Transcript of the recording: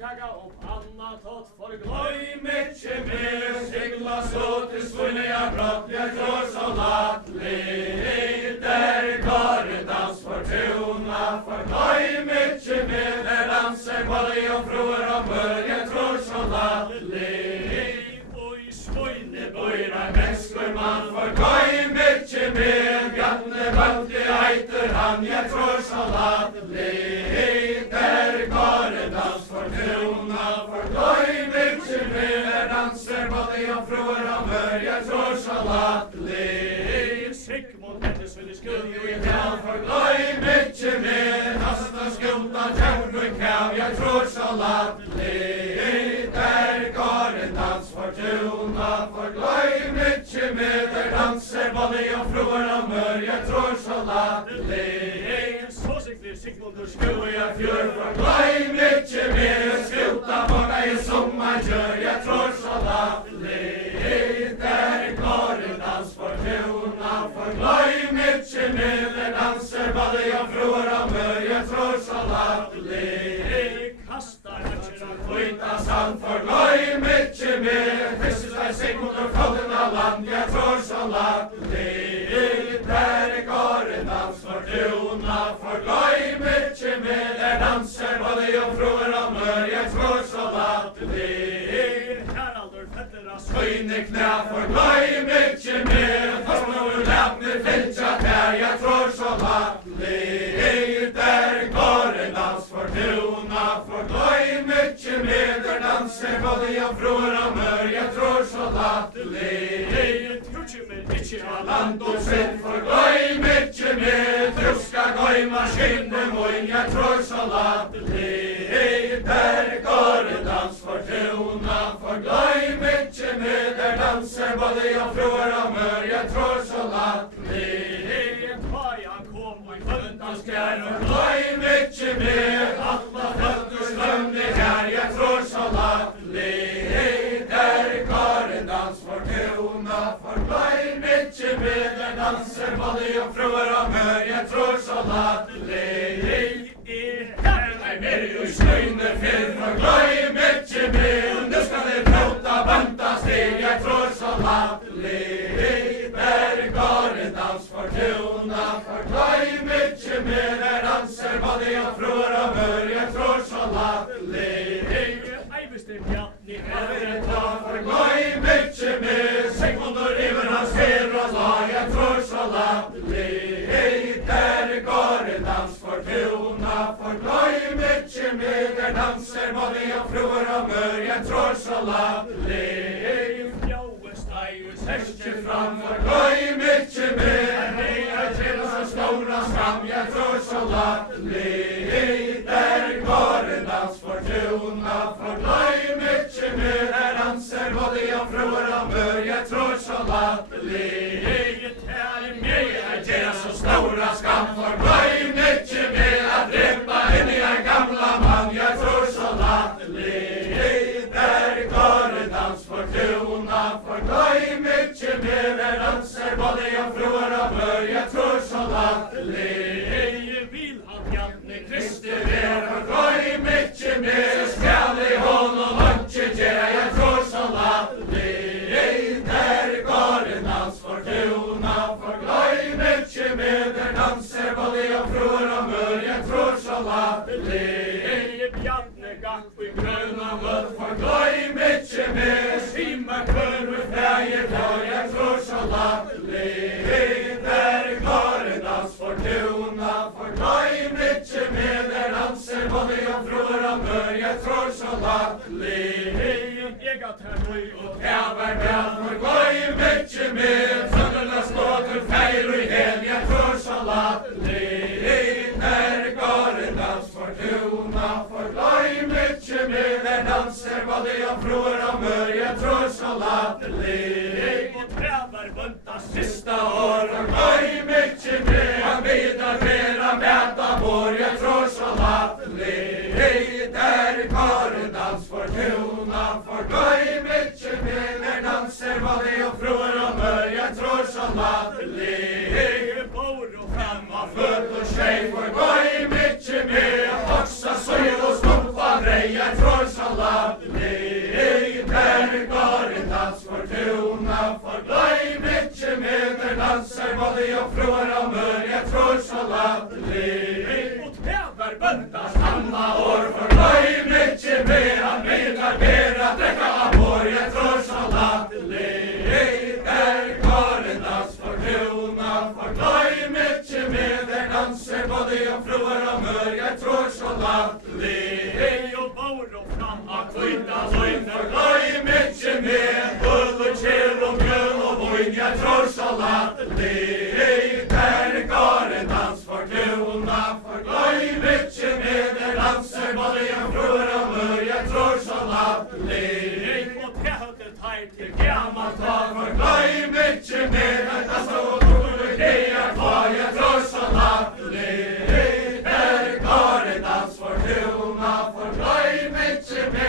taka upp annat åt för glöj mycket mer sigla så till svunnliga brott jag tror så lattligt där Karitans fortuna för glöj mycket mer där danser både och fruar och mör jag tror så lattligt oj svojne böjra mänskor man för glöj mycket mer bjatne bante heiter han jag tror så lattligt där Karitans fortuna för glöj mycket mer danser både och fruar och mör jag tror så lattligt Sigmund Pettersson skulle ju i hel för glöj mycket mer Hasta skulda jävlig kav jag tror så lattligt där Karitans fortuna för glöj mycket mer där danser både och fruar och mör jag tror så lattligt Så siglir Sigmundur skulle jag fjör för glöj mycket mer Skulda många i sommar gör jag tror så lattligt där Karitans fortuna för glöj mycket mer där danser både och fruar och mör jag tror så lattligt Kastar hatcher skjuta sand för glöj mycket mer Kristus är Sigmundur födderna land jag tror så lattligt där Karitans fortuna för glöj mycket mer där danser både och fruar och mör jag tror så lattligt Haraldur Fetteras höjne knä för glöj mycket mer Fast nu lät mig fältja där jag tror så lattligt där Karitans fortuna för glöj mycket mer där danser både och fruar och mör jag tror så lattligt land och sen för glöj mycket mer Truska glöj maskinen moin jag tror så lattligt där Karitans fortuna för glöj mycket mer där danser både och fruar och mör jag tror så lattligt Pajan kom och i föntans kär för glöj mycket mer alla fötter strömde här jag tror så lattligt där Karitans fortuna för glöj mycket mer där danser både och fruar och mör jag tror så lattligt Nej, mer i snöjne fyr för glöj mycket mer Nu ska det prota banta steg jag tror så lattligt där Karitans fortuna för glöj mycket mer där danser både och fruar och mör jag tror så lattligt Jag vill ta för glöj mycket mer Sigmundur river hans her och slag jag tror så lattligt där Karitans fortuna för glöj mycket mer där danser både och fruar och mör jag tror så lattligt Särskilt fram för glöj mycket mer Nej, jag till så stora skam jag tror så lattligt där Karitans fortuna för glöj mycket mer där danser både och fruar och mör jag tror så lattligt Jag till så stora skam för glöj mycket mer att drepa in i en gamla man jag tror så lattligt där Karitans fortuna för glöj mycket mer där danser både och fruar och mör jag tror så lattligt vill han Janne Kristi ver för glöj mycket mer skall i honom lunch jag tror så lattligt där Karitans fortuna för glöj mycket mer där danser både och fruar och mör jag tror så lattligt Janne gack i gröna mött för glöj mycket mer simma kör och färger jag tror så lattligt där Karitans fortuna för glöj mycket mer där danser både och fruar och mör jag tror så lattligt Jag gatt här nu och hävar väl för glöj mycket mer Söndernas låter färger i hel jag tror så lattligt där Karitans fortuna för glöj mycket mer där danser både och fruar och mör jag tror så lattligt och trävar bunta sista år för glöj mycket mer han bidrar flera mäta vår jag tror så lattligt där Karitans fortuna för glöj mycket mer där danser både och fruar och mör jag tror så lattligt bor och framma född och tjej för glöj mycket mer också så och stumpa dig jag tror latterlig, der går en dans for tuna, for gløy mykje med der danser, både jomfruer og mør, jeg tror så latterlig. Og telte teit til gammalt var, for gløy mykje med der danser, og tror det er kva, jeg tror så latterlig. Der går en dans for tuna, for gløy mykje med